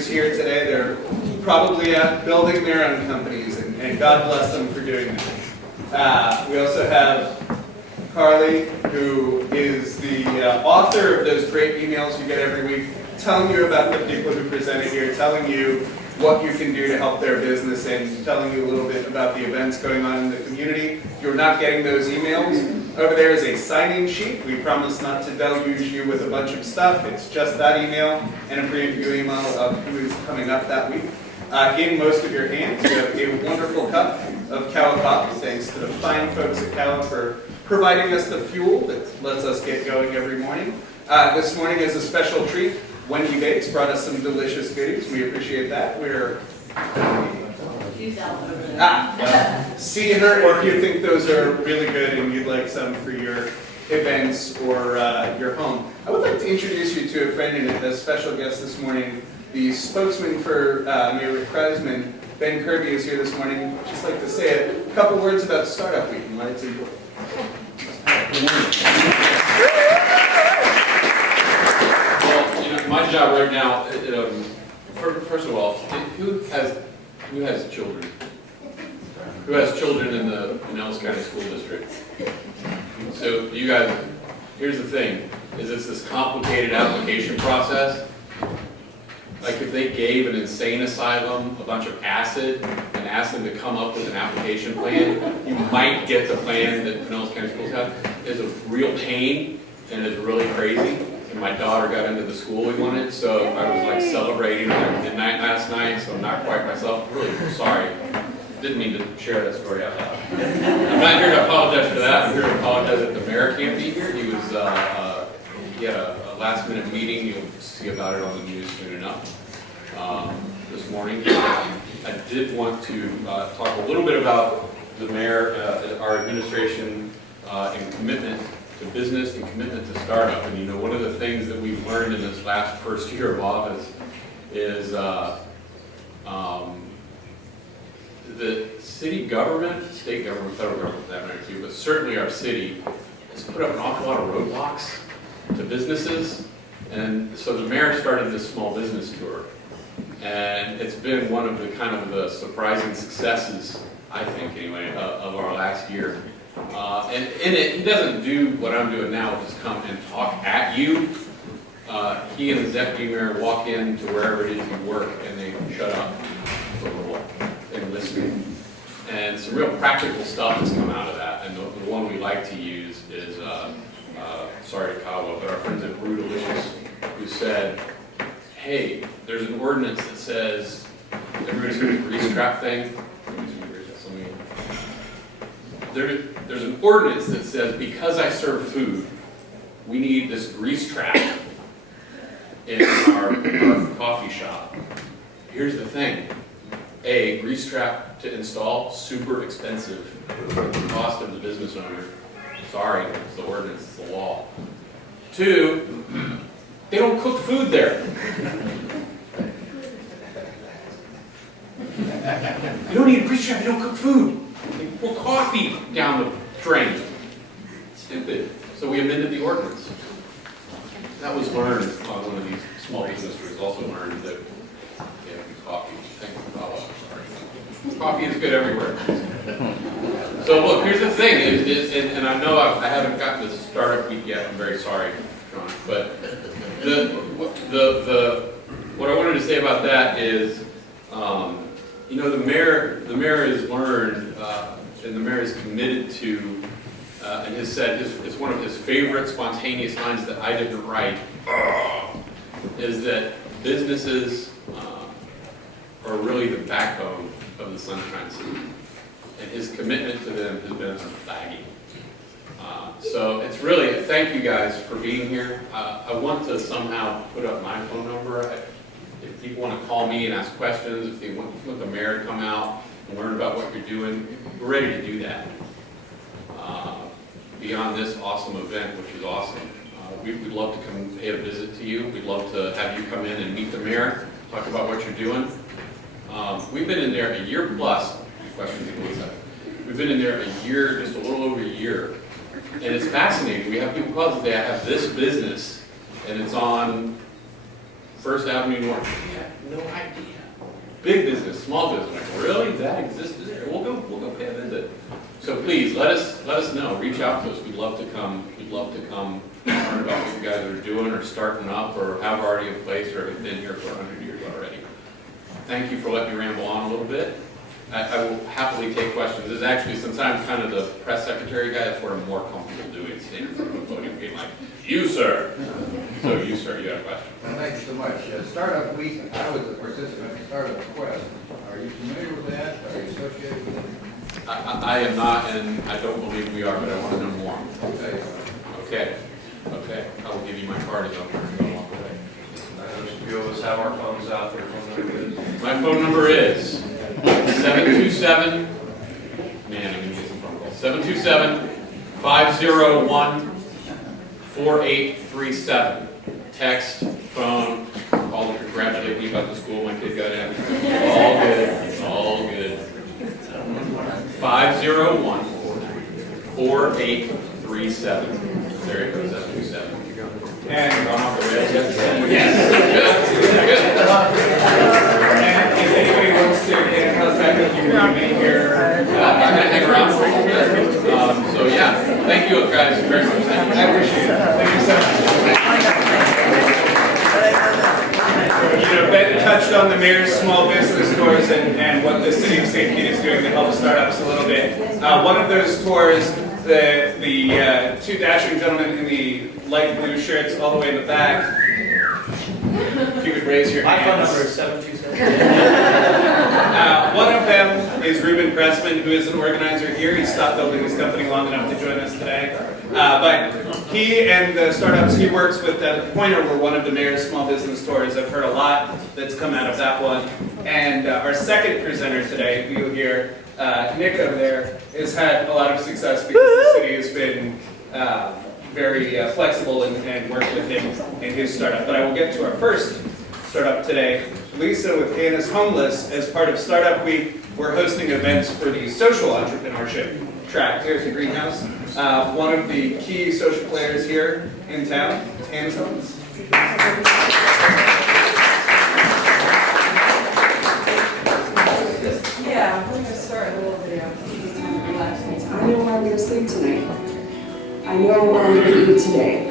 Citysleekers here today. They're probably out building their own companies, and God bless them for doing that. We also have Carly, who is the author of those great emails you get every week, telling you about the people who presented here, telling you what you can do to help their business, and telling you a little bit about the events going on in the community. If you're not getting those emails, over there is a sign-in sheet. We promise not to deluge you with a bunch of stuff. It's just that email and a preview email of who is coming up that week. In most of your hands, you have a wonderful cup of Kawa coffee, thanks to the fine folks at Kawa for providing us the fuel that lets us get going every morning. This morning is a special treat. Wendy Bates brought us some delicious goodies. We appreciate that. We're see her if you think those are really good and you'd like some for your events or your home. I would like to introduce you to a friend and a special guest this morning. The spokesman for Mayor Kreisman, Ben Kirby, is here this morning. I'd just like to say a couple words about Startup Week and why it's important. Well, you know, my job right now, first of all, who has children? Who has children in the Ellis County School District? So you guys, here's the thing, is it's this complicated application process. Like if they gave an insane asylum a bunch of acid and asked them to come up with an application plan, you might get the plan that Pinellas County Schools have. It's a real pain and it's really crazy. And my daughter got into the school we wanted, so I was like celebrating like midnight last night, so I'm not quite myself. Really sorry. Didn't mean to share that story out loud. I'm not here to apologize for that. I'm here to apologize that the mayor can't be here. He was he had a last minute meeting. You'll see about it on the news soon enough this morning. I did want to talk a little bit about the mayor, our administration, and commitment to business and commitment to startup. And you know, one of the things that we've learned in this last first year of office is the city government, state government, federal government, for that matter too, but certainly our city has put up an awful lot of roadblocks to businesses. And so the mayor started this small business tour. And it's been one of the kind of the surprising successes, I think anyway, of our last year. And in it, he doesn't do what I'm doing now, which is come and talk at you. He and the deputy mayor walk into wherever it is you work and they shut up for a little and listen. And some real practical stuff has come out of that. And the one we like to use is, sorry to Kawa, but our friends at Brew Delicious, who said, hey, there's an ordinance that says, everybody's heard the grease trap thing? There's an ordinance that says, because I serve food, we need this grease trap in our coffee shop. Here's the thing. A, grease trap to install, super expensive. The cost of the business owner. Sorry, it's the ordinance, it's the law. Two, they don't cook food there. You don't need a grease trap, you don't cook food. They pour coffee down the drain. Stupid. So we amended the ordinance. That was learned on one of these small businesses. Also learned that you have coffee. Thank you, Paula. Sorry. Coffee is good everywhere. So look, here's the thing, and I know I haven't gotten to startup week yet. I'm very sorry, John. But what I wanted to say about that is, you know, the mayor has learned, and the mayor is committed to, and has said it's one of his favorite spontaneous lines that I didn't write, is that businesses are really the backbone of the Sunshine City, and his commitment to them has been unflagging. So it's really a thank you guys for being here. I want to somehow put up my phone number. If people want to call me and ask questions, if they want the mayor to come out and learn about what you're doing, we're ready to do that. Beyond this awesome event, which is awesome, we'd love to come pay a visit to you. We'd love to have you come in and meet the mayor, talk about what you're doing. We've been in there a year plus. We've been in there a year, just a little over a year. And it's fascinating. We have people call us and say, I have this business, and it's on First Avenue North. We had no idea. Big business, small business. Like, really? That existed there? We'll go pay a visit. So please let us know. Reach out to us. We'd love to come. We'd love to come learn about what you guys are doing or starting up or have already in place or have been here for 100 years already. Thank you for letting me ramble on a little bit. I will happily take questions. This is actually, since I'm kind of the press secretary guy, that's what I'm more comfortable doing, standing in front of a podium being like, you sir. So you sir, you got a question. Well, thank you so much. Startup Week, I was a participant in Startup Quest. Are you familiar with that? Are you associated with it? I am not, and I don't believe we are, but I want to know more. Okay. Okay. I will give you my card and I'll go along the way. Those few of us have our phones out there. My phone number is 727, man, I'm going to get some phone calls. 727-501-4837. Text, phone, call to congratulate me about the school my kid got in. All good. 501-4837. There you go, 727. And Gone off the rails yet? yes. Good. And if anybody wants to get in contact with you, you may hear. I'm gonna hang around for a little bit. So yeah, thank you guys very much. Thank you. I appreciate it. Thank you so much. You know, Ben touched on the mayor's small business tours and what the city of St. Pete is doing to help startups a little bit. One of those tours, the two dashing gentlemen in the light blue shirts all the way in the back. If you would raise your hands. My phone number is 727. One of them is Ruben Pressman, who is an organizer here. He stopped building his company long enough to join us today. But he and the startups he works with at Pointer were one of the mayor's small business tours. I've heard a lot that's come out of that one. And our second presenter today, who you'll hear, Nick over there, has had a lot of success because the city has been very flexible and worked with him in his startup. But I will get to our first startup today. Lisa with Hannah's Homeless, as part of Startup Week, we're hosting events for the social entrepreneurship track here at the greenhouse. One of the key social players here in town is Hannah's Homeless. Yeah, we're going to start a little video. I know where I'm going to sleep tonight. I know what I'm going to eat today.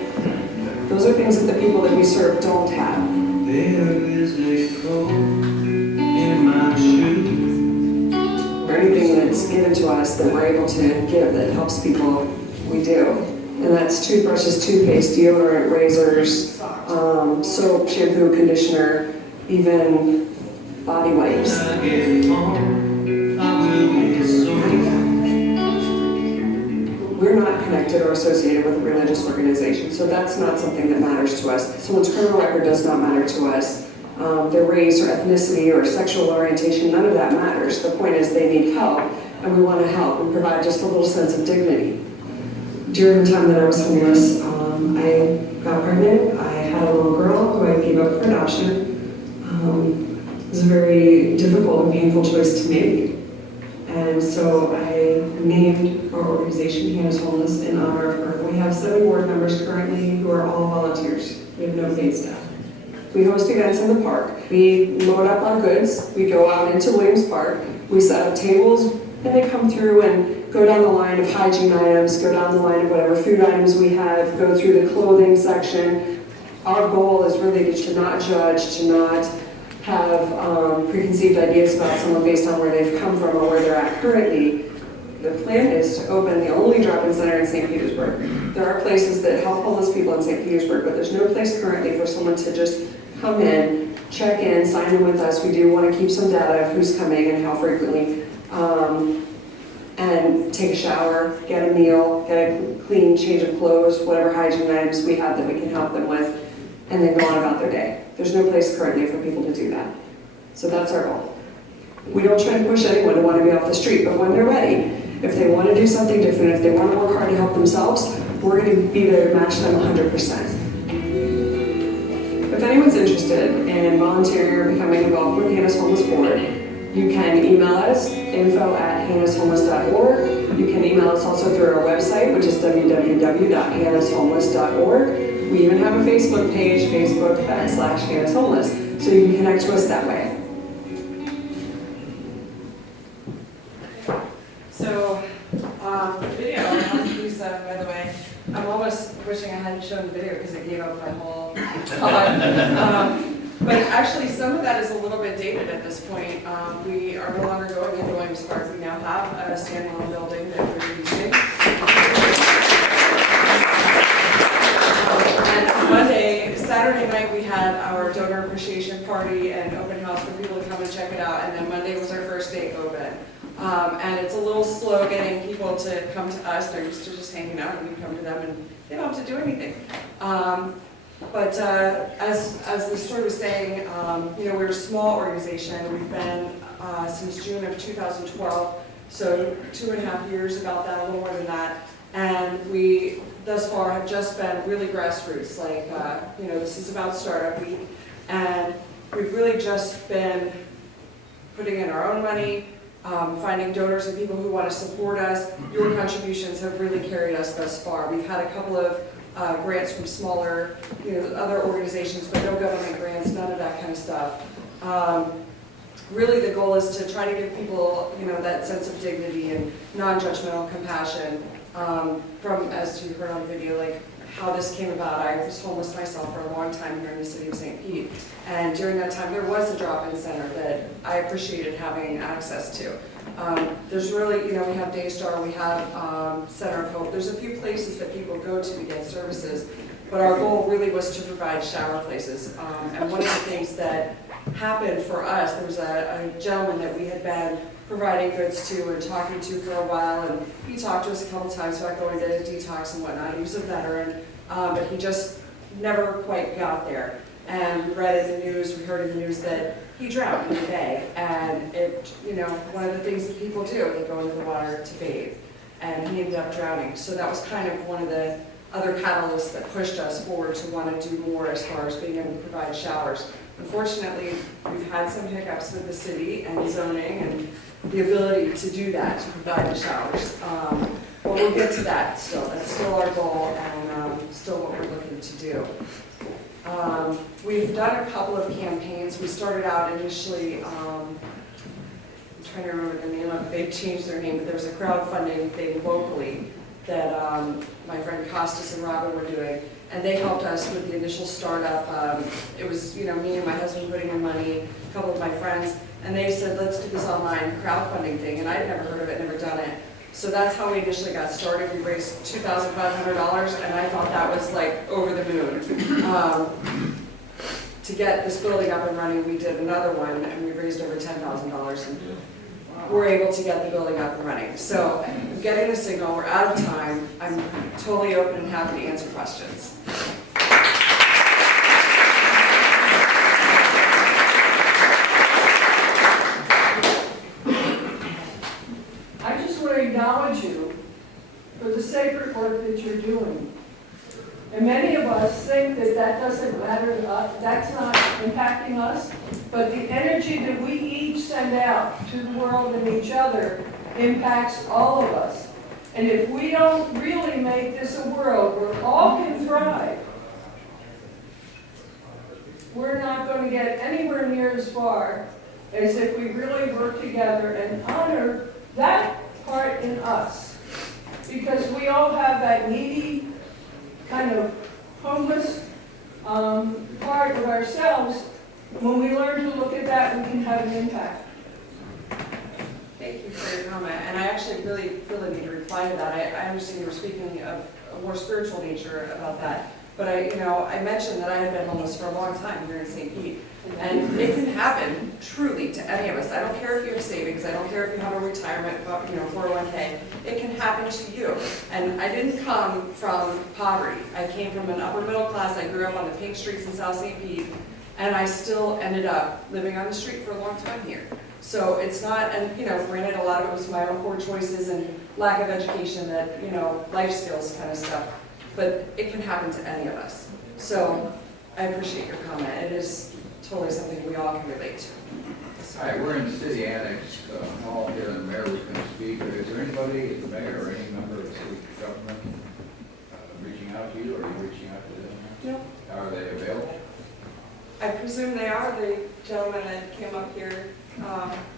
Those are things that the people that we serve don't have. There is a cold in my shoe. Or anything that's given to us that we're able to give that helps people, we do. And that's toothbrushes, toothpaste, deodorant, razors, soap, shampoo, conditioner, even body wipes. When I get home, I will be so We're not connected or associated with a religious organization, so that's not something that matters to us. Someone's criminal record does not matter to us. Their race or ethnicity or sexual orientation, none of that matters. The point is they need help, and we want to help and provide just a little sense of dignity. During the time that I was homeless, I got pregnant. I had a little girl who I gave up for adoption. It was a very difficult and painful choice to make. And so I named our organization Hannah's Homeless in honor of her. We have 7 board members currently who are all volunteers. We have no paid staff. We host events in the park. We load up our goods. We go out into Williams Park. We set up tables, and they come through and go down the line of hygiene items, go down the line of whatever food items we have, go through the clothing section. Our goal is really to not judge, to not have preconceived ideas about someone based on where they've come from or where they're at currently. The plan is to open the only drop-in center in St. Petersburg. There are places that help homeless people in St. Petersburg, but there's no place currently for someone to just come in, check in, sign in with us. We do want to keep some data of who's coming and how frequently, and take a shower, get a meal, get a clean change of clothes, whatever hygiene items we have that we can help them with, and then go on about their day. There's no place currently for people to do that. So that's our goal. We don't try to push anyone to want to be off the street, but when they're ready, if they want to do something different, if they want to work hard to help themselves, we're going to be there to match them 100%. If anyone's interested in volunteering or becoming involved with Hannah's Homeless Board, you can email us, info@hannahshomeless.org. You can email us also through our website, which is www.hannahshomeless.org. We even have a Facebook page, Facebook.com/Hannah's Homeless, so you can connect to us that way. So, the video, Lisa, by the way, I'm almost wishing I hadn't shown the video because it gave up my whole thought. But actually, some of that is a little bit dated at this point. We are no longer going into Williams Park. We now have a standalone building that we're using. And Monday, Saturday night, we had our donor appreciation party and open house for people to come and check it out. And then Monday was our first day open. And it's a little slow getting people to come to us. They're used to just hanging out, and we come to them, and they don't have to do anything. But as the story was saying, we're a small organization. We've been since June of 2012, so 2.5 years, about that, a little more than that. And we, thus far, have just been really grassroots. Like, this is about Startup Week, and we've really just been putting in our own money, finding donors and people who want to support us. Your contributions have really carried us thus far. We've had a couple of grants from smaller, other organizations, but no government grants, none of that kind of stuff. Really, the goal is to try to give people, that sense of dignity and non-judgmental compassion. From, as you heard on video, like how this came about. I was homeless myself for a long time here in the city of St. Pete, and during that time, there was a drop-in center that I appreciated having access to. There's really, we have Daystar, we have Center of Hope. There's a few places that people go to get services, but our goal really was to provide shower places. And one of the things that happened for us, there was a gentleman that we had been providing goods to and talking to for a while, and he talked to us a couple times about going to detox and whatnot. He was a veteran, but he just never quite got there. And we read in the news, we heard in the news that he drowned in the bay, and it, one of the things that people do, they go into the water to bathe, and he ended up drowning. So that was kind of one of the other catalysts that pushed us forward to want to do more as far as being able to provide showers. Unfortunately, we've had some hiccups with the city and zoning and the ability to do that, to provide the showers. But we'll get to that still. That's still our goal and still what we're looking to do. We've done a couple of campaigns. We started out initially, I'm trying to remember the name of it, they've changed their name, but there was a crowdfunding thing locally that my friend Costas and Robin were doing, and they helped us with the initial startup. It was, me and my husband putting in money, a couple of my friends, and they said, let's do this online crowdfunding thing, and I'd never heard of it, never done it. So that's how we initially got started. We raised $2,500, and I thought that was like over the moon. To get this building up and running, we did another one, and we raised over $10,000, and we're able to get the building up and running. So I'm getting the signal, we're out of time. I'm totally open and happy to answer questions. I just want to acknowledge you for the sacred work that you're doing. And many of us think that that doesn't matter to us, that's not impacting us, but the energy that we each send out to the world and each other impacts all of us. And if we don't really make this a world where all can thrive, we're not going to get anywhere near as far as if we really work together and honor that part in us. Because we all have that needy, kind of homeless part of ourselves. When we learn to look at that, we can have an impact. Thank you for your comment, and I actually really feel the need to reply to that. I understand you were speaking of a more spiritual nature about that, but I mentioned that I had been homeless for a long time here in St. Pete, and it can happen truly to any of us. I don't care if you have savings, I don't care if you have a retirement, 401k. It can happen to you. And I didn't come from poverty. I came from an upper middle class. I grew up on the pink streets in South St. Pete, and I still ended up living on the street for a long time here. So it's not, and granted, a lot of it was my own poor choices and lack of education, that life skills kind of stuff. But it can happen to any of us. So I appreciate your comment. It is totally something we all can relate to. All right, we're in the city annex hall here, and the mayor was going to speak. Is there anybody, the mayor or any member of the city government reaching out to you, or are you reaching out to them? Are they available? I presume they are. The gentleman that came up here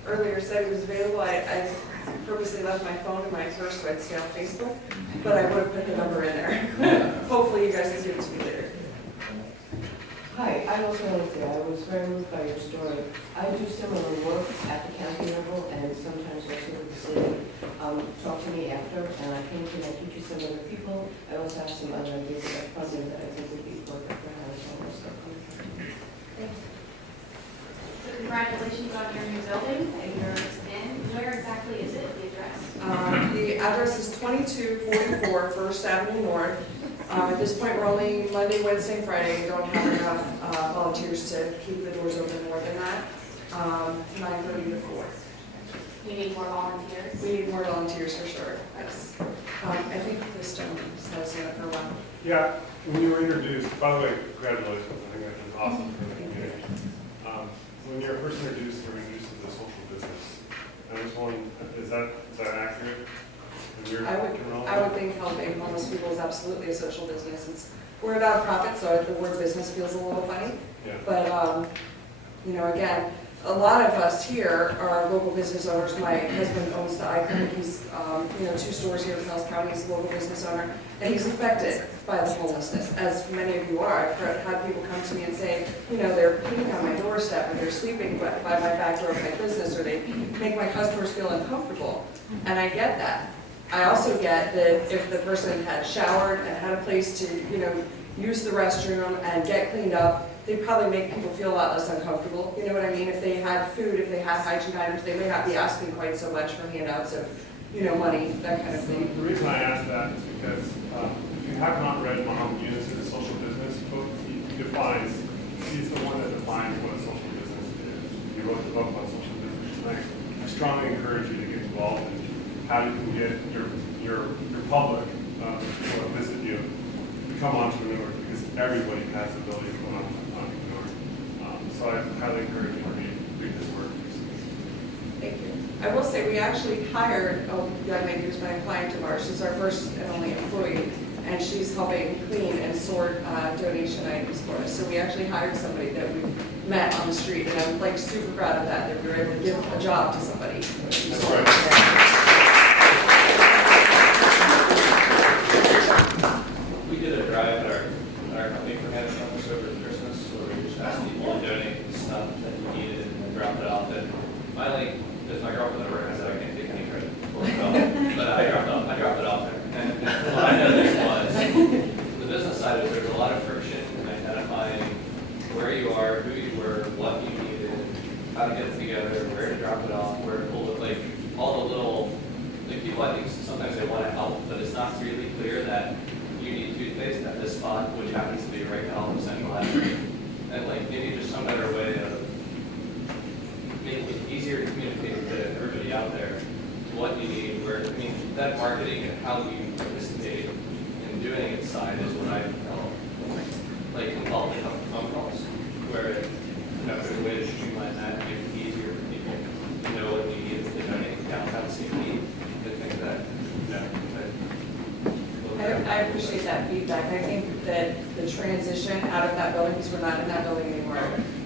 earlier said he was available. I purposely left my phone in my purse so I'd stay on Facebook, but I would have put the number in there. Hopefully you guys can give it to me later. Hi, I also want to say I was very moved by your story. I do similar work at the county level and sometimes also with the city. Talk to me after, and I can connect you to some other people. I also have some other ideas about funding that I think would be perfect for homeless stuff. So congratulations on your new building that you're in. Where exactly is it, the address? The address is 2244 First Avenue North. At this point, we're only Monday, Wednesday, and Friday. We don't have enough volunteers to keep the doors open more than that. 9:30 to 4. You need more volunteers? We need more volunteers for sure, yes. I think this gentleman has done it for a while. Yeah, when you were introduced, by the way, congratulations, I think that's awesome for the community. When you were first introduced, you were introduced to the social business. I was wondering, is that accurate? I would think helping homeless people is absolutely a social business. We're a nonprofit, so the word business feels a little funny. Yeah. But, you know, again, a lot of us here are local business owners. My husband owns the Icon. He's, 2 stores here in Mills County. He's a local business owner, and he's affected by the homelessness, as many of you are. I've had people come to me and say, they're peeing on my doorstep, or they're sleeping by my back door of my business, or they make my customers feel uncomfortable. And I get that. I also get that if the person had showered and had a place to, use the restroom and get cleaned up, they'd probably make people feel a lot less uncomfortable. You know what I mean? If they had food, if they had hygiene items, they may not be asking quite so much for handouts of, money, that kind of thing. The reason I ask that is because if you have not read Mohammed Yunus in the social business book, he's the one that defines what a social business is. He wrote the book about social business. And I strongly encourage you to get involved in how you can get your public who will visit you to become entrepreneurs, because everybody has the ability to become entrepreneurs. So I highly encourage you to read this work. Thank you. I will say we actually hired a young lady who's been a client of ours. She's our first and only employee, and she's helping clean and sort donation items for us. So we actually hired somebody that we met on the street, and I'm super proud of that we were able to give a job to somebody. That's right. We did a drive at our company for Canada Homeless over Christmas, where we just asked people to donate stuff that you needed and dropped it off. And finally, because my girlfriend at work, I said I can't take any credit for it, but I dropped it off there. And what I noticed was the business side is there's a lot of friction in identifying where you are, who you were, what you needed, how to get it together, where to drop it off, where to pull it, all the little. People, I think sometimes they want to help, but it's not really clear that you need toothpaste at this spot, which happens to be right now in Central Avenue. And maybe just some better way of making it easier to communicate to everybody out there what you need, that marketing and how you participate in doing it side is what I felt involved in phone calls, where there's a way to streamline that and make it easier for people to know what you need if they donate downtown CP. I appreciate that feedback. I think that the transition out of that building, because we're not in that building anymore,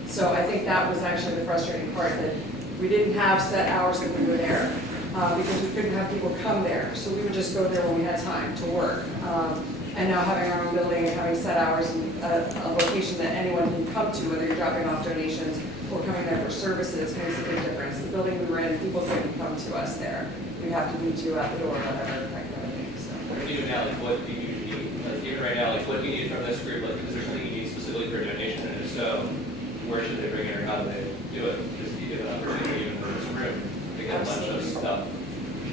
so I think that was actually the frustrating part, that we didn't have set hours that we were there, because we couldn't have people come there. So we would just go there when we had time to work. And now having our own building and having set hours and a location that anyone can come to, whether you're dropping off donations or coming there for services, makes a big difference. The building we were in, people couldn't come to us there. We'd have to meet you at the door, whatever, that kind of thing. So. Even now, what do you need? Even right now, what do you need from this group? Is there something you need specifically for a donation? And if so, where should they bring it, or how do they do it? Just to give an opportunity even for this room to get a bunch of stuff.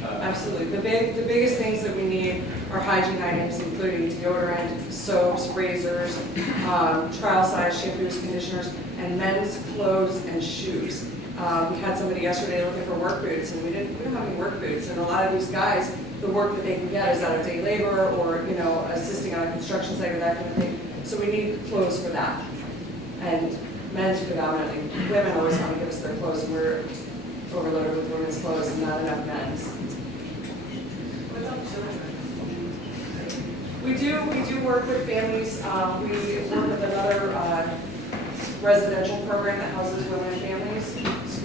Absolutely. The biggest things that we need are hygiene items, including deodorant, soaps, razors, trial size shampoos, conditioners, and men's clothes and shoes. We had somebody yesterday looking for work boots, and we don't have any work boots. And a lot of these guys, the work that they can get is out of day labor or assisting on a construction site or that kind of thing. So we need clothes for that. And men's predominantly. Women always want to give us their clothes, and we're overloaded with women's clothes and not enough men's. We do work with families. We work with another residential program that houses women and families.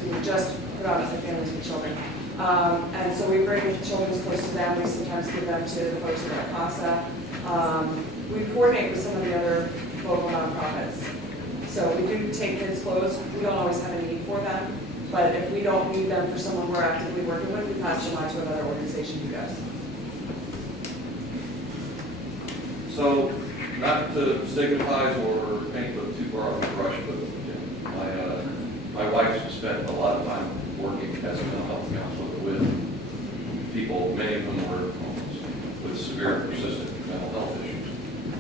We just predominantly families with children. And so we bring children as close to them. We sometimes give them to the folks at CASA. We coordinate with some of the other local nonprofits. So we do take kids' clothes. We don't always have a need for them. But if we don't need them for someone we're actively working with, we pass them on to another organization who does. So, not to stigmatize or paint with too broad a brush, but my wife spent a lot of time working as a mental health counselor with people, many of them were homeless, with severe and persistent mental health issues.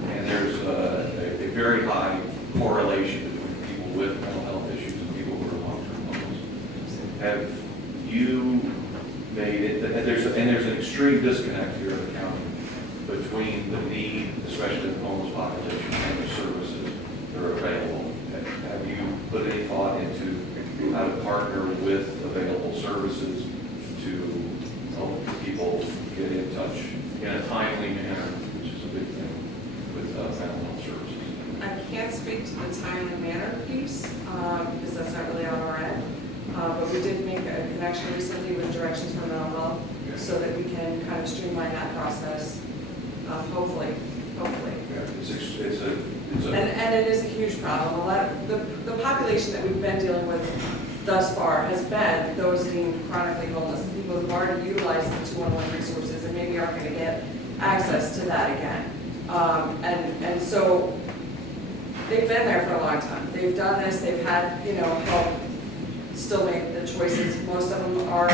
And there's a very high correlation between people with mental health issues and people who are long-term homeless. Have you made it, and there's an extreme disconnect here in the county between the need, especially in the homeless population, and the services that are available. Have you put any thought into how to partner with available services to help people get in touch in a timely manner, which is a big thing with mental health services? I can't speak to the timely manner piece because that's not really on our end. But we did make a connection recently with Directions for Mental Health so that we can kind of streamline that process. Hopefully. Yeah, And it is a huge problem. A lot of the population that we've been dealing with thus far has been those deemed chronically homeless, the people who've already utilized the 211 resources and maybe aren't going to get access to that again. And so they've been there for a long time. They've done this. They've had, help still make the choices. Most of them are,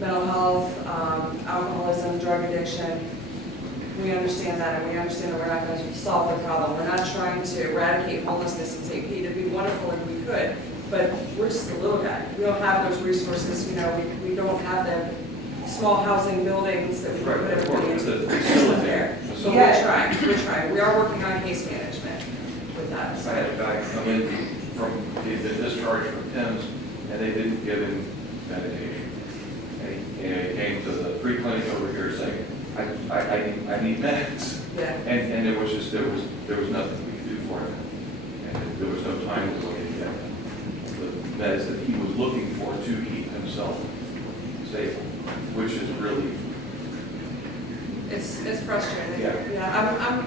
mental health, alcoholism, drug addiction. We understand that, and we understand that we're not going to solve the problem. We're not trying to eradicate homelessness and say, hey, it'd be wonderful if we could, but we're just a little guy. We don't have those resources. We don't have the small housing buildings that we can put everybody into. There. So we're trying. We are working on case management with that. I had a guy come in he'd been discharged from Thames, and they didn't give him medication. And he came to the free clinic over here saying, I need meds. Yeah. And there was nothing we could do for him. And there was no time to go in and get the meds that he was looking for to keep himself stable, which is really. It's frustrating. Yeah. I'm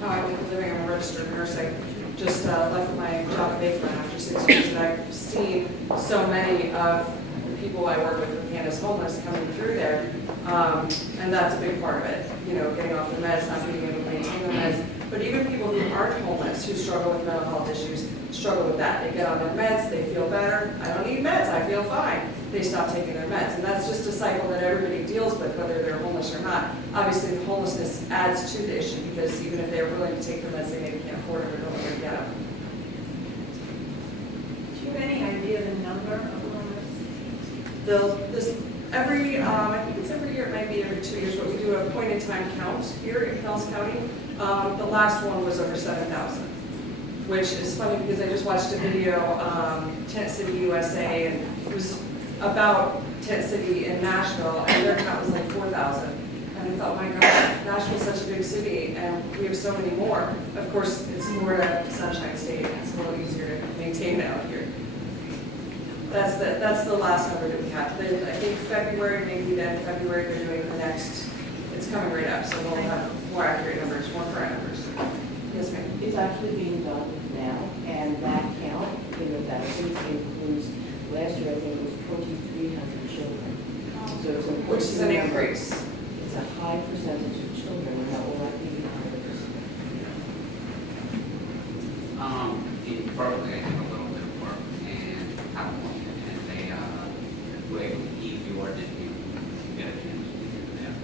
how I make a living. I'm a registered nurse. I just left my job at Bayfront after 6 years, and I've seen so many of the people I work with Hannah's homeless coming through there, and that's a big part of it. Getting off the meds, not being able to maintain the meds. But even people who aren't homeless, who struggle with mental health issues, struggle with that. They get on their meds, they feel better. I don't need meds, I feel fine. They stop taking their meds. And that's just a cycle that everybody deals with, whether they're homeless or not. Obviously, the homelessness adds to the issue because even if they're willing to take their meds, they maybe can't afford it or don't know where to get them. Do you have any idea the number of homeless? I think it's every year, it might be every 2 years, but we do a point-in-time count here in Pinellas County. The last one was over 7,000, which is funny because I just watched a video, Tent City, USA, and it was about Tent City in Nashville, and their count was like 4,000. And I thought, my God, Nashville's such a big city, and we have so many more. Of course, it's Florida, Sunshine State, and it's a little easier to maintain out here. That's the last number that we have. I think February, maybe then February, they're doing the next, it's coming right up, so we'll have more accurate numbers, more current numbers. Yes, ma'am. It's actually being done now, and that count in the benefits includes, last year I think it was 2,300 children. So it's important. Which is an to remember, increase. It's a high percentage of children, and that will likely be higher this year. In Berkeley, I did a little bit of work, and California, and they way easy or did you get a chance to do that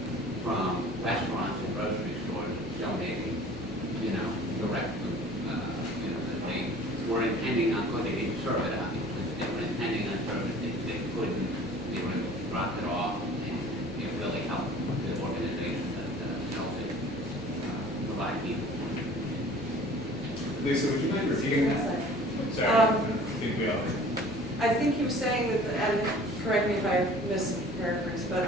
from restaurants and grocery stores donating, direct food, that they were intending on, they didn't serve it, obviously, but they were intending on serving it, they couldn't, they were able to drop it off, and it really helped the organization that helped it provide people. Lisa, would you mind repeating that? Sorry, Um, I think we all. I I think he was saying that, and correct me if I misparaphrase, but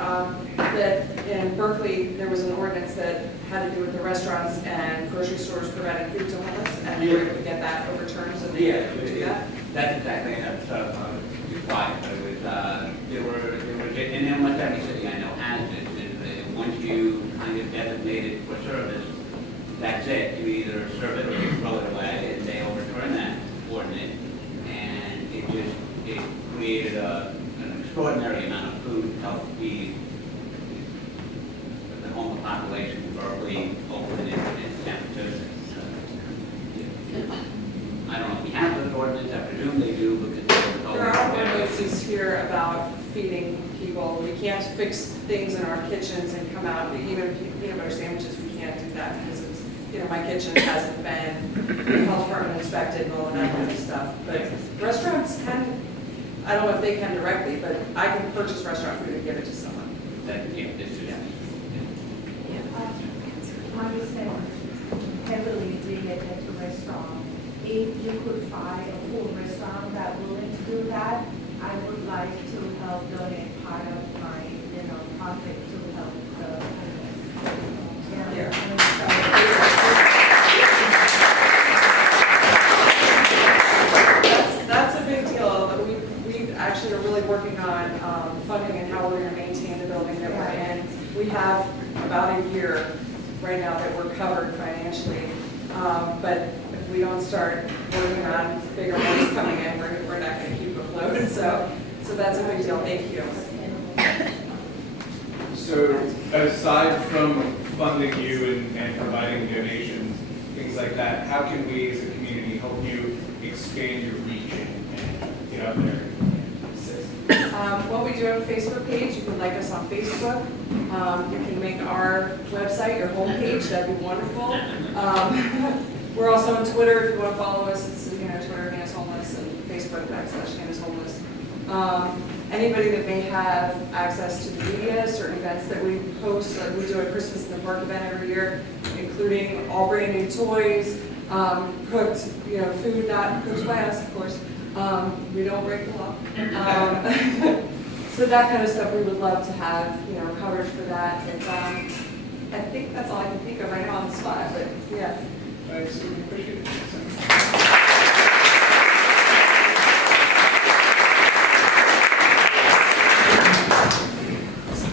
that in Berkeley, there was an ordinance that had to do with the restaurants and grocery stores providing food to homeless, and we were able to get that overturned, so they Yeah, could do that. that's exactly sort of required, but it was, there were, and almost every city I know has it. Once you kind of designate it for service, that's it. You either serve it or you throw it away, and they overturn that ordinance. And it created an extraordinary amount of food to help feed the homeless population in Berkeley, Oakland, and San Francisco. I don't know if we have those ordinances, I presume they do, because There are ordinances here about feeding people. We can't fix things in our kitchens and come out, even peanut butter sandwiches, we can't do that because it's, my kitchen hasn't been health department inspected and all of that kind of stuff. But restaurants can, I don't know if they can directly, but I can purchase restaurant food and give it to someone. My mistake heavily related to restaurant. If you could find a full restaurant that willing to do that, I would like to help donate part of my, profit to help the homeless. That's a big deal. We actually are really working on funding and how we're going to maintain the building that we're in. We have about a year right now that we're covered financially, but if we don't start working on bigger ones coming in, we're not going to keep afloat. So that's a big deal. Thank you. So aside from funding you and providing donations, things like that, how can we as a community help you expand your reach and get out there and assist? What we do on Facebook page, you can like us on Facebook. You can make our website your homepage. That'd be wonderful. We're also on Twitter if you want to follow us. It's Twitter Hannah's Homeless and Facebook /Hannah's Homeless. Anybody that may have access to the media, certain events that we post, like we do a Christmas in the Park event every year, including all brand new toys, cooked, food not cooked by us, of course. We don't break the law. So that kind of stuff we would love to have, coverage for that. And, I think that's all I can think of right now on the spot, but yeah. Thanks, we appreciate it.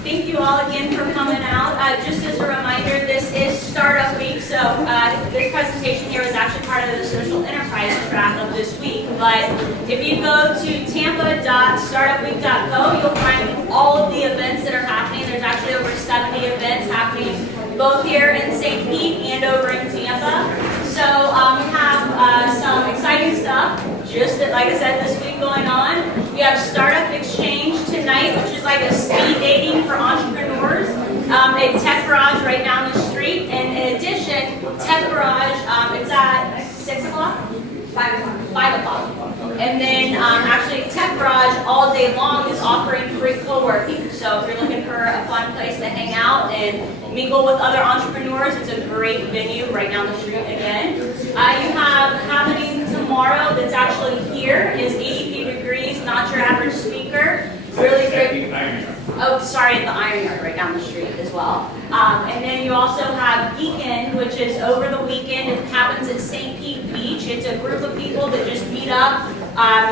Thank you all again for coming out. Just as a reminder, this is Startup Week, so this presentation here is actually part of the social enterprise track of this week. But if you go to tampa.startupweek.co, you'll find all of the events that are happening. There's actually over 70 events happening both here in St. Pete and over in Tampa. So we have some exciting stuff, just like I said, this week going on. We have Startup Exchange tonight, which is like a speed dating for entrepreneurs at Tech Garage right down the street. And in addition, Tech Garage, it's at 6 o'clock? 5 o'clock. 5 o'clock. And then actually Tech Garage all day long is offering free co-working. So if you're looking for a fun place to hang out and mingle with other entrepreneurs, it's a great venue right down the street again. You have happening tomorrow that's actually here is 83 Degrees, Not Your Average Speaker. Really great. Oh, sorry, at the Iron Yard right down the street as well. And then you also have Geekin, which is over the weekend. It happens at St. Pete Beach. It's a group of people that just meet up,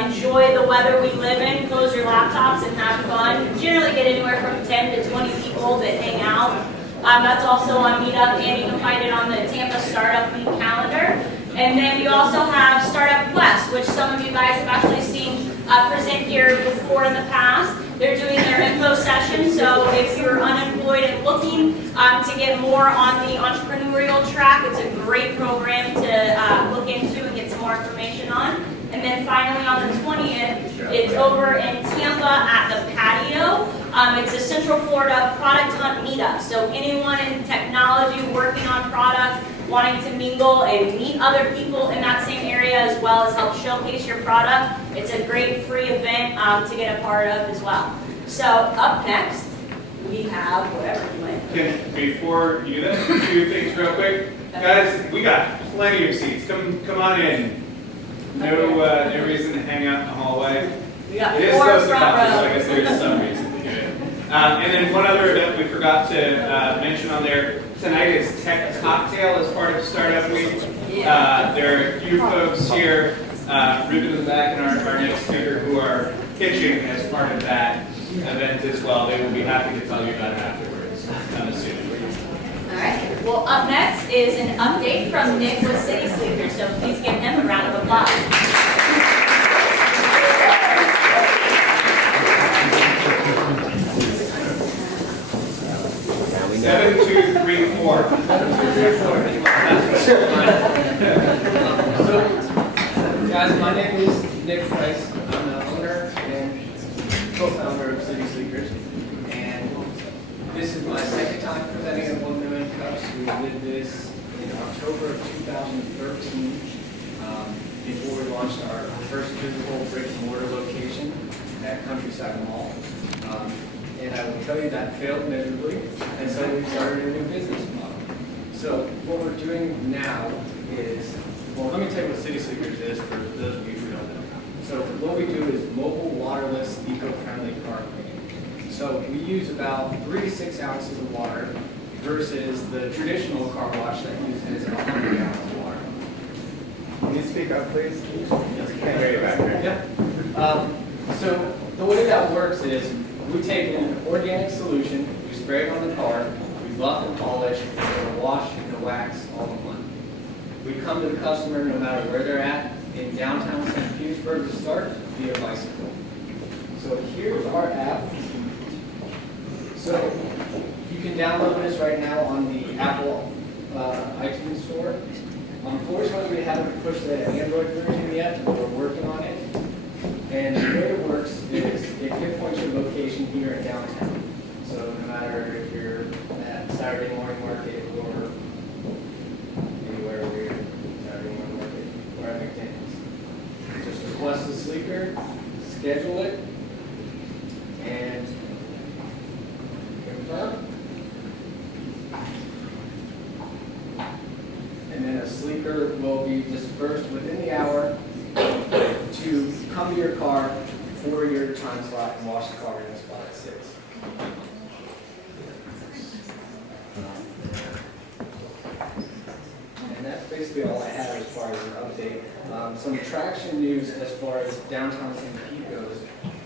enjoy the weather we live in, close your laptops and have fun. You generally get anywhere from 10 to 20 people that hang out. That's also on Meetup, and you can find it on the Tampa Startup Week calendar. And then you also have Startup Quest, which some of you guys have actually seen present here before in the past. They're doing their info session, so if you're unemployed and looking to get more on the entrepreneurial track, it's a great program to look into and get some more information on. And then finally on the 20th, it's over in Tampa at the patio. It's a Central Florida product hunt meetup. So anyone in technology working on products, wanting to mingle and meet other people in that same area as well as help showcase your product, it's a great free event to get a part of as well. So up next, we have whatever you want. Before you do that, 2 things real quick. Guys, we got plenty of seats. Come on in. No reason to hang out in the hallway. We got It is 4 close to front coffee, so I row. guess there's some reason to do it. And then one other event we forgot to mention on there tonight is Tech Cocktail as part of Startup Week. There are a few folks here, Ruben in the back and our next speaker, who are pitching as part of that event as well. They will be happy to tell you about it afterwards, I'm assuming. All right. Well, up next is an update from Nick with Citysleekers, so please give him a round of applause. 7234. So, guys, my name is Nick Price. I'm the owner and co-founder of Citysleekers, and this is my second time presenting at 1 Million Cups. We did this in October of 2013, before we launched our first physical brick-and-mortar location at Countryside Mall. And I will tell you that failed miserably, and so we started a new business model. So what we're doing now is, well, let me tell you what Citysleekers is for those of you who don't know. So what we do is mobile, waterless, eco-friendly car cleaning. So we use about 3 to 6 ounces of water versus the traditional car wash that uses 100 gallons of water. Can you speak up, please? Yes, I can hear you back there. Yep. So the way that works is we take an organic solution, we spray it on the car, we buff and polish, and wash and wax all in one. We come to the customer no matter where they're at, in downtown St. Petersburg to start, via bicycle. So here's our app. So you can download this right now on the Apple iTunes Store. Unfortunately, we haven't pushed the Android version yet, but we're working on it. And the way it works is it pinpoints your location here in downtown. So no matter if you're at Saturday morning market or anywhere we're Saturday morning market or at McDonald's, just request the sleeker, schedule it, and confirm. And then a sleeker will be dispersed within the hour to come to your car for your time slot and wash the car in the spot at 6. And that's basically all I have as far as an update. Some traction news as far as downtown St. Pete goes.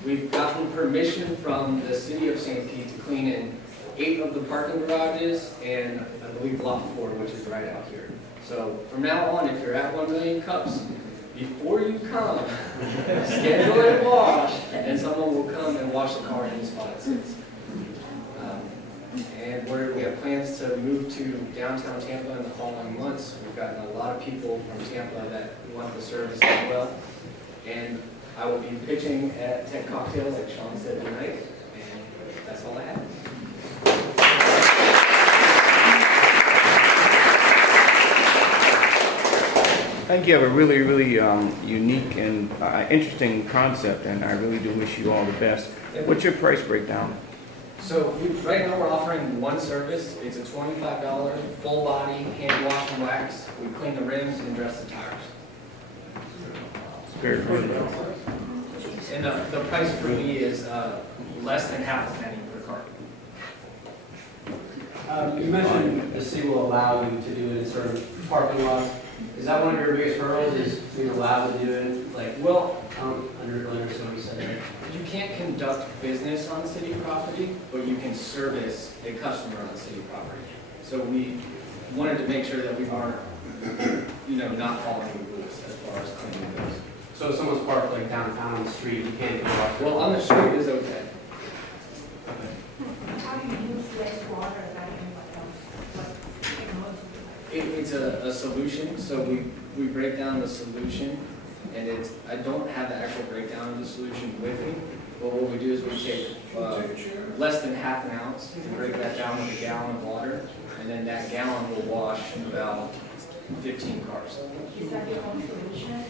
We've gotten permission from the city of St. Pete to clean in 8 of the parking garages and I believe lot 4, which is right out here. So from now on, if you're at 1 Million Cups, before you come, schedule a wash, and someone will come and wash the car in the spot at 6. And we have plans to move to downtown Tampa in the following months. We've gotten a lot of people from Tampa that want the service as well. And I will be pitching at Tech Cocktail, like Sean said tonight, and that's all I have. I think you have a really, really unique and interesting concept, and I really do wish you all the best. What's your price breakdown? So right now we're offering one service. It's a $25 full body hand wash and wax. We clean the rims and dress the tires. Very good. And the price for me is less than half a penny per car. You mentioned the city will allow you to do it in certain parking lots. Is that one of your biggest hurdles, is being allowed to do it, like, well, under so you said that? You can't conduct business on city property, but you can service a customer on city property. So we wanted to make sure that we aren't, not following the rules as far as cleaning goes. So if someone's parked like downtown on the street, you can't go up? Well, on the street is okay. How do you use less water than It's a solution, so we break down the solution, and I don't have the actual breakdown of the solution with me, but what we do is we take less than half an ounce and break that down with a gallon of water, and then that gallon will wash about 15 cars. Is that your own solution?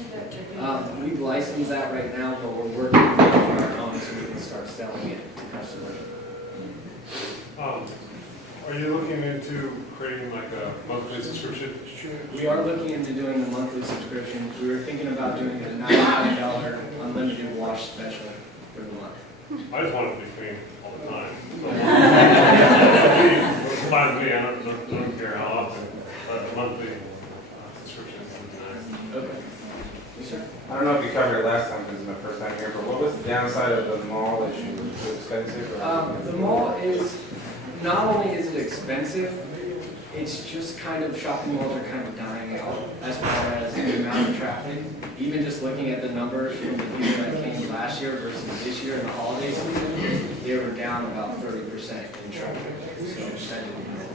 We've licensed that right now, but we're working on our own so we can start selling it to customers. Are you looking into creating like a monthly subscription? We are looking into doing the monthly subscription. We were thinking about doing a $99 unlimited wash special. I just want it to be clean all the time. Fine with me, I don't care how often, but the monthly subscription would be nice. Okay. Yes, sir. I don't know if you covered it last time, because it's my first time here, but what was the downside of the mall issue? Was it too expensive? Or The mall is, not only is it expensive, it's just kind of, shopping malls are kind of dying out as far as the amount of traffic. Even just looking at the numbers from the people that came last year versus this year in the holiday season, they were down about 30% in traffic. So that didn't help.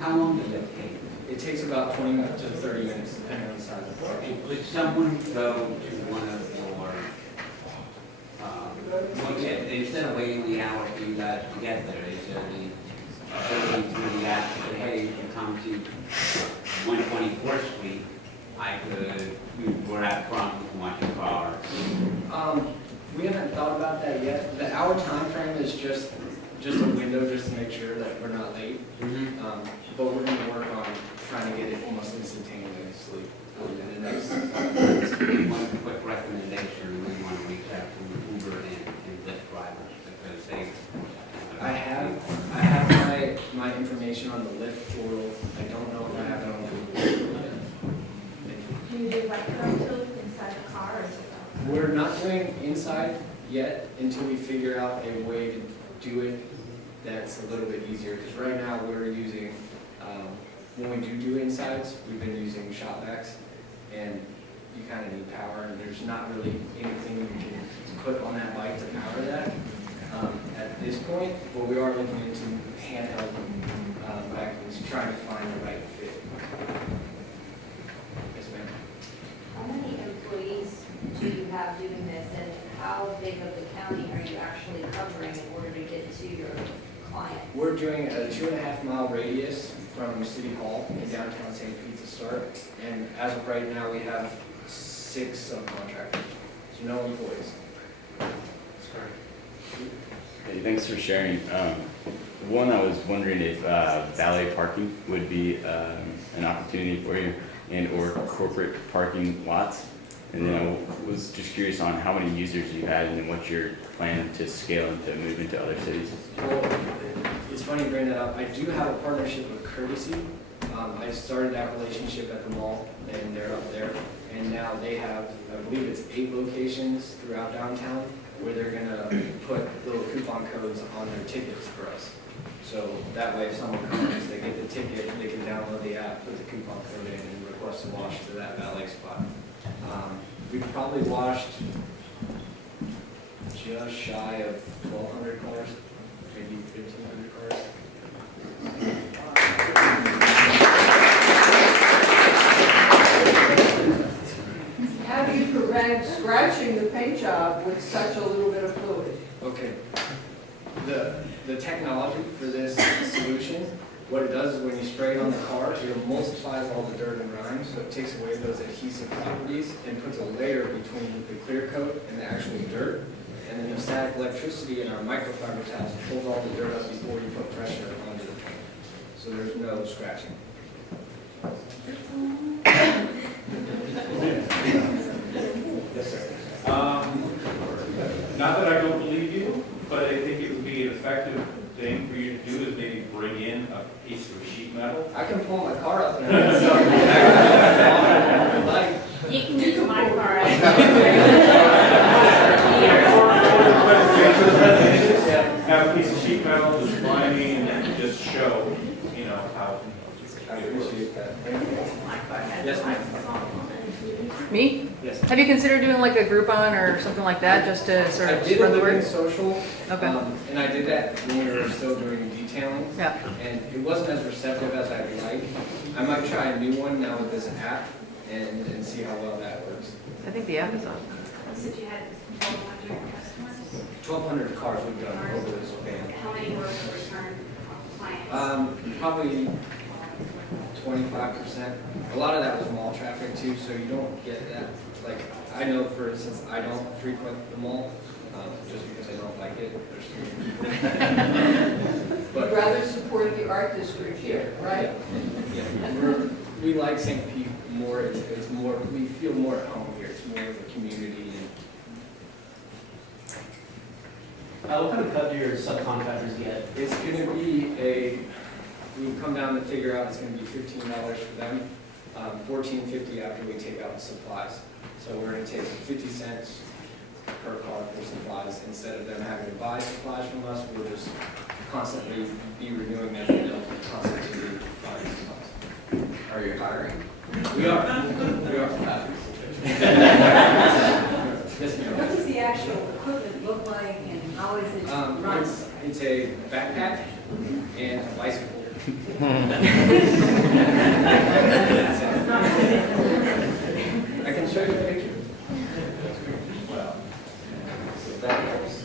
How long does it take? It takes about 20 minutes to 30 minutes, depending on the size of the park. Would someone go to one of your, instead of waiting the hour for you guys to get there, is there the ability through the app to say, hey, you can come to 124th Street, we're out front, we can watch your car. We haven't thought about that yet. The hour time frame is just a window just to make sure that we're not late. But we're going to work on trying to get it almost instantaneously in the next. One quick recommendation, we want to reach out to Uber and Lyft drivers because they. I have my information on the Lyft portal. I don't know if I have it on the Uber. Do you do like too inside the car or something? We're not doing inside yet until we figure out a way to do it that's a little bit easier. Because right now we're using, when we do insides, we've been using shopbacks, and you kind of need power, and there's not really anything you can put on that bike to power that at this point. But we are looking into handheld vacuums, trying to find the right fit. Yes, ma'am. How many employees do you have doing this, and how big of the county are you actually covering in order to get to your clients? We're doing a 2.5-mile radius from City Hall in downtown St. Pete to start, and as of right now, we have 6 subcontractors, so no employees. Hey, thanks for sharing. One, I was wondering if valet parking would be an opportunity for you, and or corporate parking lots. And then I was just curious on how many users you had and what's your plan to scale and to move into other cities. Well, it's funny you bring that up. I do have a partnership with Courtesy. I started that relationship at the mall, and they're up there. And now they have, I believe it's 8 locations throughout downtown where they're gonna put little coupon codes on their tickets for us. So that way if someone comes, they get the ticket, they can download the app, put the coupon code in, and request a wash to that valet spot. We've probably washed just shy of 1,200 cars, maybe 1,500 cars. How do you prevent scratching the paint job with such a little bit of fluid? Okay. The technology for this solution, what it does is when you spray it on the car, it emulsifies all the dirt and grime, so it takes away those adhesive properties and puts a layer between the clear coat and the actual dirt. And then the static electricity in our microfiber towels pulls all the dirt up before you put pressure onto the paint. So there's no scratching. Yes, sir. Not that I don't believe you, but I think it would be an effective thing for you to do is maybe bring in a piece of sheet metal. I can pull my car up there. You can use my car. Have a piece of sheet metal, just line me, and then just show, how. I appreciate that. Yes, ma'am. Me? Yes. Have you considered doing like a Groupon or something like that, just to sort I of did spread a the living word? social, Okay. and I did that when we were still doing detailing. Yeah. And it wasn't as receptive as I'd like. I might try a new one now with this app and see how well that works. I think the app is on. You said you had 1,200 customers. 1,200 cars we've done over this span. How many were return clients? Probably 25%. A lot of that was mall traffic too, so you don't get that. Like, I know, for instance, I don't frequent the mall just because I don't like it. But rather support the art district here, right? Yeah. We like St. Pete more. It's more. We feel more at home here. It's more of a community. What kind of cut do your subcontractors get? It's gonna be we come down and figure out it's gonna be $15 for them, $14.50 after we take out the supplies. So we're gonna take 50 cents per car for supplies, instead of them having to buy supplies from us, we'll just constantly be renewing them, and they'll constantly be buying supplies. Are you hiring? We are. We are. Yes, ma'am. What does the actual equipment look like and how is it run? It's a backpack and a bicycle. I can show you a picture. Well, so that helps.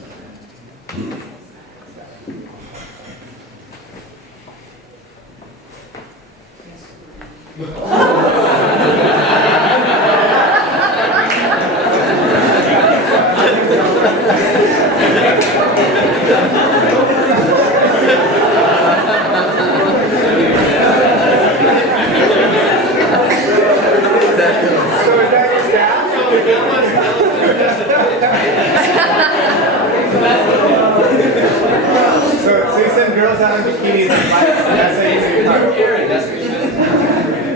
So you send girls out in bikinis and bikes, and that's how you see your car.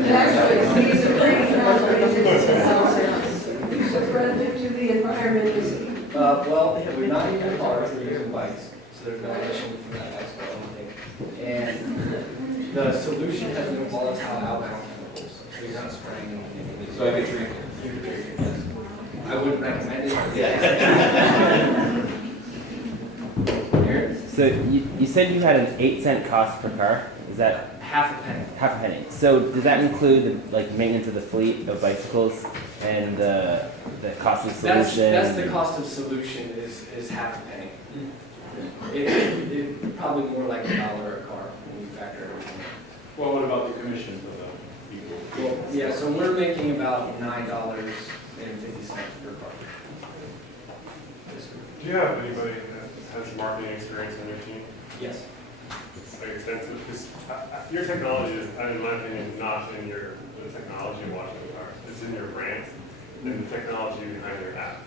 Actually, these are pretty so friendly to the environment is. Well, we're not using cars, we're using bikes, so there's no emission from that bicycle or anything. And the solution has no volatile outbound chemicals, so you're not spraying anything. So I can drink You can drink it, yes. I wouldn't recommend it. So you said you had an 8-cent cost per car. Is that Half a penny. half a penny? So does that include the maintenance of the fleet of bicycles and the cost of solution? That's the cost of solution is half a penny. It probably more like $1 a car when you factor everything. Well, what about the commissions of the people? Well, yeah, so we're making about $9.50 per car. Do you have anybody that has marketing experience on your team? Yes. Like extensive, because your technology is, in my opinion, not in the technology of washing the cars. It's in your brand and the technology behind your app.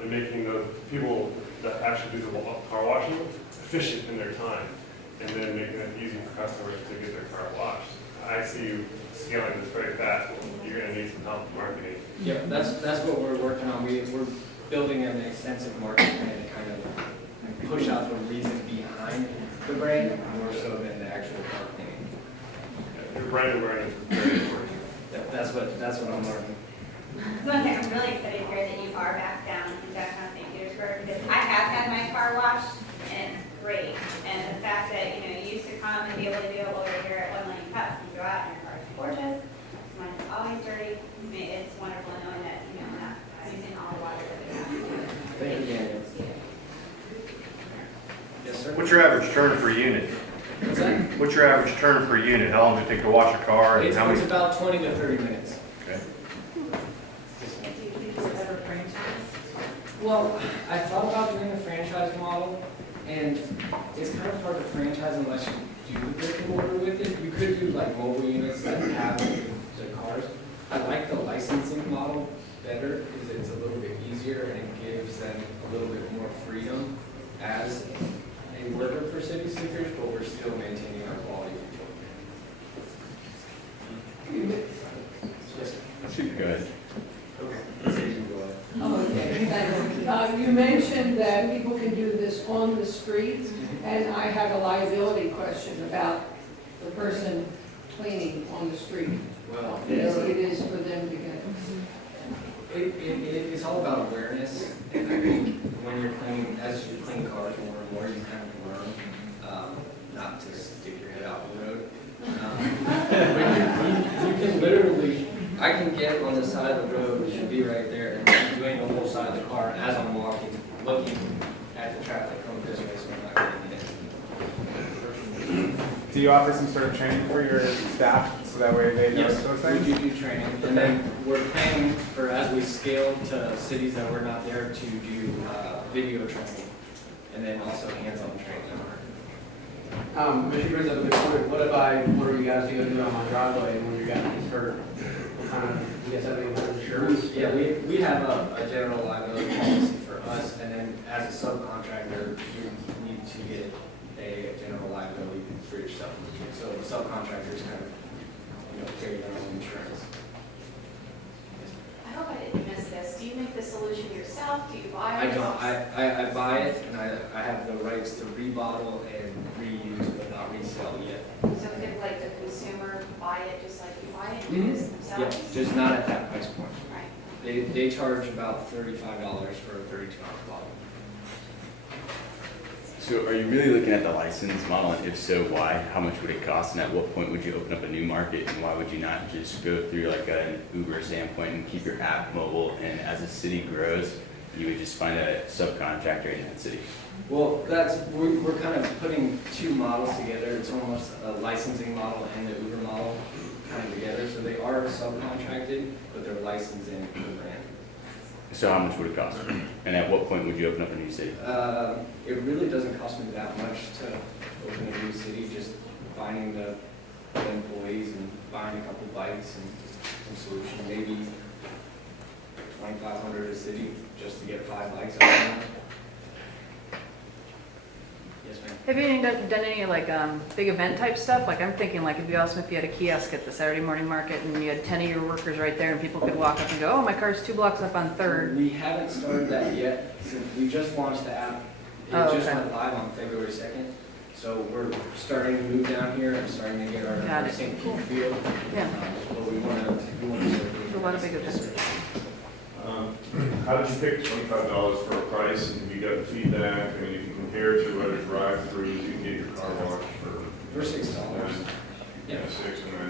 And making the people that actually do the car washing efficient in their time, and then making it easy for customers to get their car washed. I see you scaling this very fast. You're going to need some help in marketing. Yeah, that's what we're working on. We're building an extensive marketing plan to kind of push out the reason behind the brand more so than the actual car cleaning. Your brand awareness is very important. That's what I'm learning. So one thing, I'm really excited to hear that you are back down in downtown St. Petersburg, because I have had my car washed, and it's great. And the fact that, you used to come and be able to do it while we were here at 1 Million Cups, you go out and your car is gorgeous, mine is always dirty. I mean, it's wonderful knowing that, we're not using all the water that we have. Thank you, Daniel. Yes, sir. What's your average turn per unit? What's that? What's your average turn per unit? How long does it take to wash a car? And It's how many? about 20 to 30 minutes. Okay. Well, I thought about doing a franchise model, and it's kind of hard to franchise unless you do the brick and mortar with it. You could do like mobile units that have the cars. I like the licensing model better because it's a little bit easier and it gives them a little bit more freedom as a worker for Citysleekers, but we're still maintaining our quality control. Yes, Should go ahead. Okay. Okay. You mentioned that people can do this on the streets, and I have a liability question about the person cleaning on the street. Well, It is for them to get. It's all about awareness, and I think when you're cleaning, as you clean cars more and more, you kind of learn not to stick your head out the road. But you can literally, I can get on the side of the road, which should be right there, and I'm doing the whole side of the car as I'm walking, looking at the traffic coming this way, so I'm not getting in. Do you offer some sort of training for your staff so that way they know Yes, those we things? do training, and then we're planning for, as we scale to cities that we're not there, to do video training, and then also hands-on training. She brings up a good point. What if I order you guys to go do it on my driveway and when your guy gets hurt? What kind of, you guys have any kind of insurance? Yeah, we have a general liability policy for us. us, and then as a subcontractor, you need to get a general liability for yourself. So the subcontractors kind of, carry their own insurance. I hope I didn't miss this. Do you make the solution yourself? Do you buy I it? don't, I buy it, and I have the rights to rebottle and reuse, but not resell yet. So could like the consumer buy it just like you buy it, do this Yep, themselves? just not at that price point. Right. They charge about $35 for a 32-ounce bottle. So are you really looking at the license model, and if so, why? How much would it cost, and at what point would you open up a new market, and why would you not just go through like an Uber standpoint and keep your app mobile, and as the city grows, you would just find a subcontractor in that city? Well, we're kind of putting two models together. It's almost a licensing model and the Uber model kind of together. So they are subcontracted, but they're licensed in the brand. So how much would it cost? And at what point would you open up a new city? It really doesn't cost me that much to open a new city, just finding the employees and buying a couple bikes and some solution, maybe $2,500 a city just to get 5 bikes out of them. Yes, ma'am. Have you done any like big event type stuff? Like I'm thinking like it'd be awesome if you had a kiosk at the Saturday morning market and you had 10 of your workers right there and people could walk up and go, oh, my car's 2 blocks up on 3rd. We haven't started that yet, since we just launched the app. It just went live on February 2nd. So we're starting to move down here and starting to get our St. Pete field. Yeah. But we want to start doing A lot of big events. How did you pick $25 for a price, and have you gotten feedback? I mean, you can compare it to other drive-throughs, you can get your car washed for $6. $6 or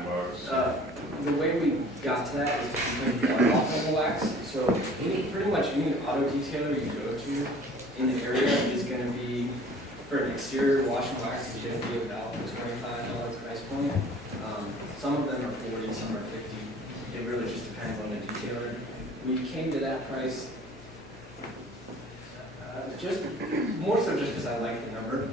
$9. The way we got to that is we went off mobile wax. So pretty much any auto detailer you go to in the area is going to be, for an exterior wash and wax, it's going to be about $25 price point. Some of them are 40, some are 50. It really just depends on the detailer. We came to that price just more so just because I like the number.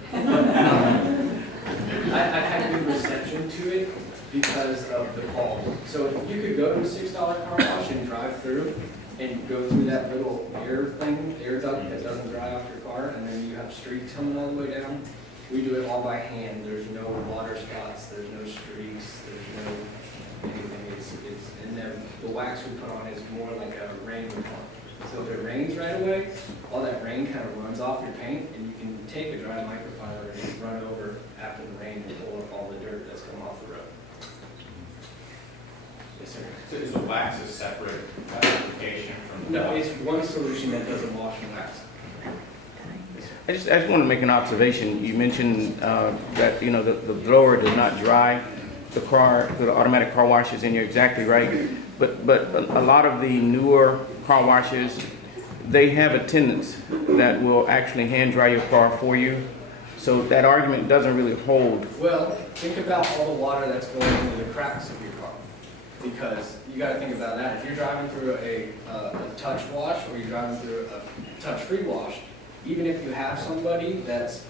I had good reception to it because of the quality. So you could go to a $6 car wash and drive through and go through that little air duct that doesn't dry off your car, and then you have streaks coming all the way down. We do it all by hand. There's no water spots, there's no streaks, there's no anything. And then the wax we put on is more like a rain repellent. So if it rains right away, all that rain kind of runs off your paint, and you can take a dry microfiber and run over after the rain and pull up all the dirt that's come off the road. Yes, sir. So is the wax a separate application from? No, it's one solution that doesn't wash and wax. I just want to make an observation. You mentioned that, the blower does not dry the automatic car washes, and you're exactly right. But a lot of the newer car washes, they have attendants that will actually hand dry your car for you. So that argument doesn't really hold. Well, think about all the water that's going into the cracks of your car. Because you got to think about that. If you're driving through a touch wash or you're driving through a touch-free wash, even if you have somebody that's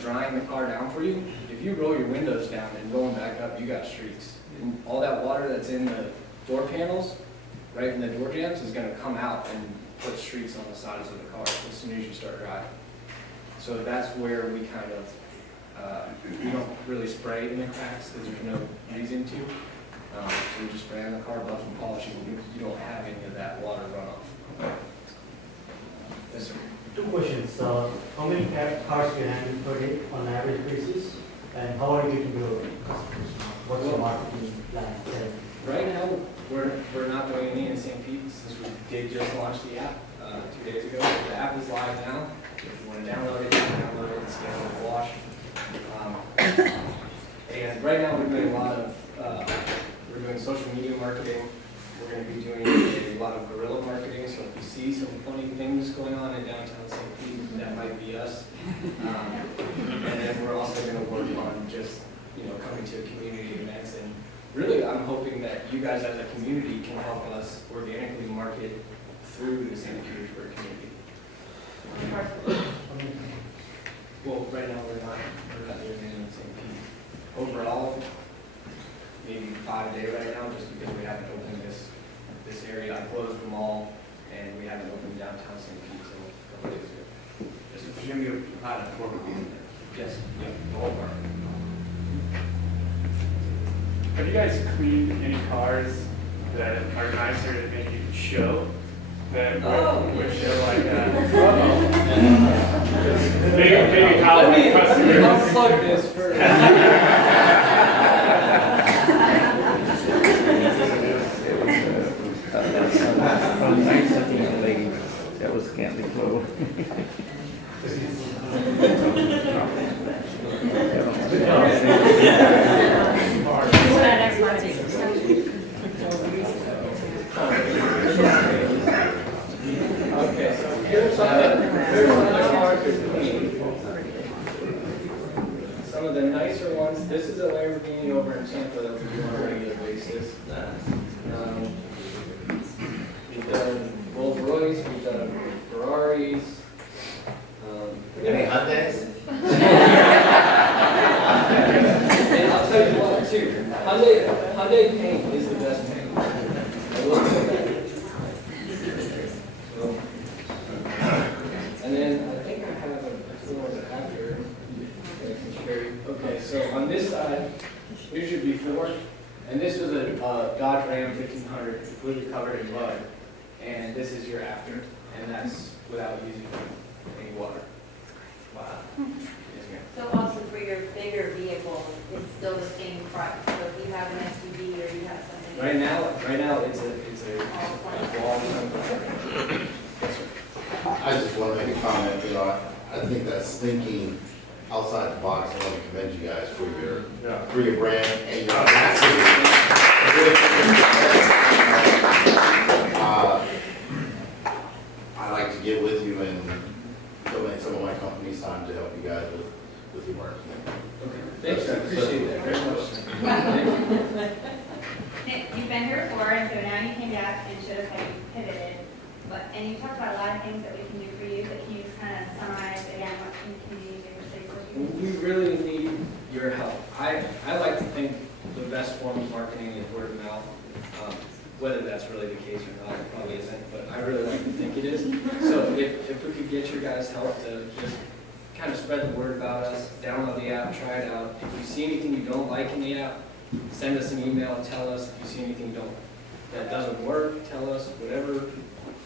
drying the car down for you, if you roll your windows down and roll them back up, you got streaks. And all that water that's in the door panels, right in the door jambs, is going to come out and put streaks on the sides of the car as soon as you start driving. So that's where we kind of, we don't really spray in the cracks because there's no reason to. So we just spray on the car, buff and polish it. You don't have any of that water runoff. Yes, sir. 2 questions. How many cars you handle per day on an average basis? And how are you getting your customers? What's your marketing plan? Right now, we're not doing any in St. Pete since we did just launch the app 2 days ago. The app is live now. If you want to download it, you can download it and schedule a wash. And right now, we're doing a lot of we're doing social media marketing. We're going to be doing a lot of guerrilla marketing. So if you see some funny things going on in downtown St. Pete, that might be us. And then we're also going to work on just coming to community events. And really, I'm hoping that you guys as a community can help us organically market through the St. Petersburg community. Well, right now we're not doing anything in St. Pete. Overall, maybe 5 a day right now, just because we haven't opened this area. I closed the mall, and we haven't opened down downtown St. Pete a couple days ago. Yes, sir. Jim, you had a tour with you. Yes, yeah, the whole park. Have you guys cleaned any cars that are nicer to make you show? That would show like maybe how like customers. I'll plug this first. That was Cantley Clove. Okay, so here's some of the cars that we need. Some of the nicer ones, this is a Lamborghini over in Tampa that we do on a regular basis. We've done Rolls Royce, we've done Ferraris. Any Hyundais? And I'll tell you what too, Hyundai paint is the best paint. I will say that. So, and then I think I have a before and after that I can share you. Okay, so on this side, here's your before, and this was a Dodge Ram 1500 completely covered in mud, and this is your after, and that's without using any water. Wow. Yes, ma'am. So also for your bigger vehicle, it's still the same price, so if you have an SUV or you have something. Right now, it's a wall. Yes, sir. I just want to make a comment, I think that's thinking outside the box. I want to commend you guys for your brand and your audacity. I like to get with you and donate some of my company's time to help you guys with your work. Okay, thanks, I appreciate that very much. Nick, you've been here before, and so now you came back and showed us how you pivoted. And you talked about a lot of things that we can do for you, but can you just kind of summarize again what can you do for Citysleekers? We really need your help. I like to think the best form of marketing is word of mouth. Whether that's really the case or not, it probably isn't, but I really like to think it is. So if we could get your guys' help to just kind of spread the word about us, download the app, try it out. If you see anything you don't like in the app, send us an email and tell us. If you see anything that doesn't work, tell us. Whatever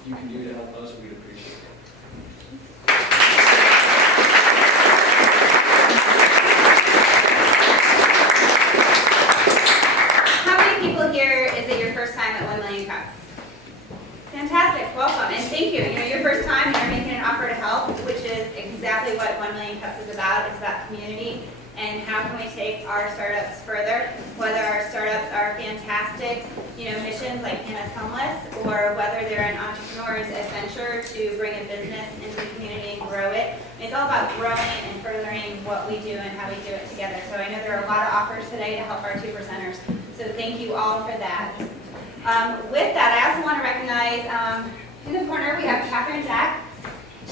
you can do to help us, we'd appreciate it. How many people here is it your first time at 1 Million Cups? Fantastic, welcome, and thank you. You know, your first time and you're making an offer to help, which is exactly what 1 Million Cups is about. It's about community and how can we take our startups further, whether our startups are fantastic, missions like Hannah's Homeless, or whether they're an entrepreneur's adventure to bring a business into the community and grow it. It's all about growing and furthering what we do and how we do it together. So I know there are a lot of offers today to help our 2%ers. So thank you all for that. With that, I also want to recognize, in the corner we have Catherine Jack.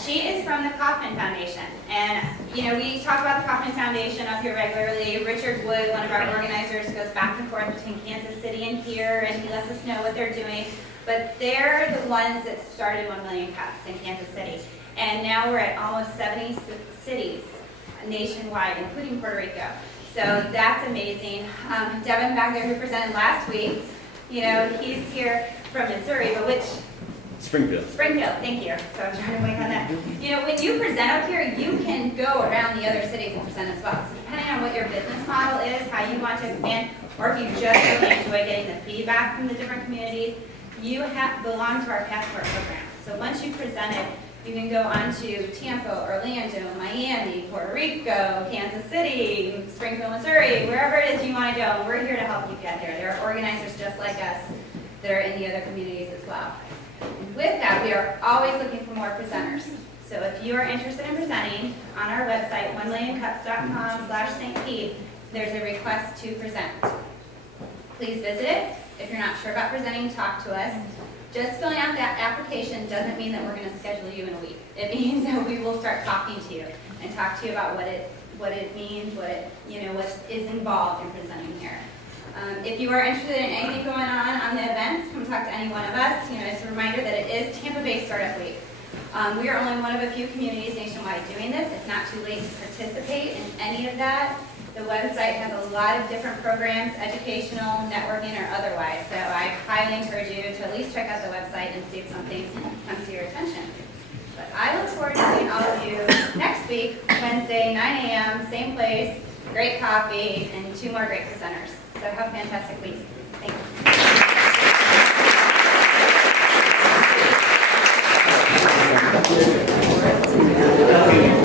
She is from the Kaufman Foundation. And, we talk about the Kaufman Foundation up here regularly. Richard Wood, one of our organizers, goes back and forth between Kansas City and here, and he lets us know what they're doing. But they're the ones that started 1 Million Cups in Kansas City. And now we're at almost 70 cities nationwide, including Puerto Rico. So that's amazing. Devin back there who presented last week, he's here from Missouri, but which? Springfield. Springfield, thank you. So I'm trying to wait on that. When you present up here, you can go around the other cities and present as well. So depending on what your business model is, how you want to expand, or if you just really enjoy getting the feedback from the different communities, you belong to our Passport program. So once you've presented, you can go on to Tampa, Orlando, Miami, Puerto Rico, Kansas City, Springfield, Missouri, wherever it is you want to go. And we're here to help you get there. There are organizers just like us that are in the other communities as well. With that, we are always looking for more presenters. So if you are interested in presenting, on our website, 1millioncups.com/St. Pete, there's a request to present. Please visit it. If you're not sure about presenting, talk to us. Just filling out that application doesn't mean that we're going to schedule you in a week. It means that we will start talking to you and talk to you about what it means, what is involved in presenting here. If you are interested in anything going on the events, come talk to any one of us. It's a reminder that it is Tampa Bay Startup Week. We are only one of a few communities nationwide doing this. It's not too late to participate in any of that. The website has a lot of different programs, educational, networking, or otherwise. So I highly encourage you to at least check out the website and see if something comes to your attention. But I look forward to seeing all of you next week, Wednesday, 9 a.m., same place, great coffee, and 2 more great presenters. So have a fantastic week. Thank you.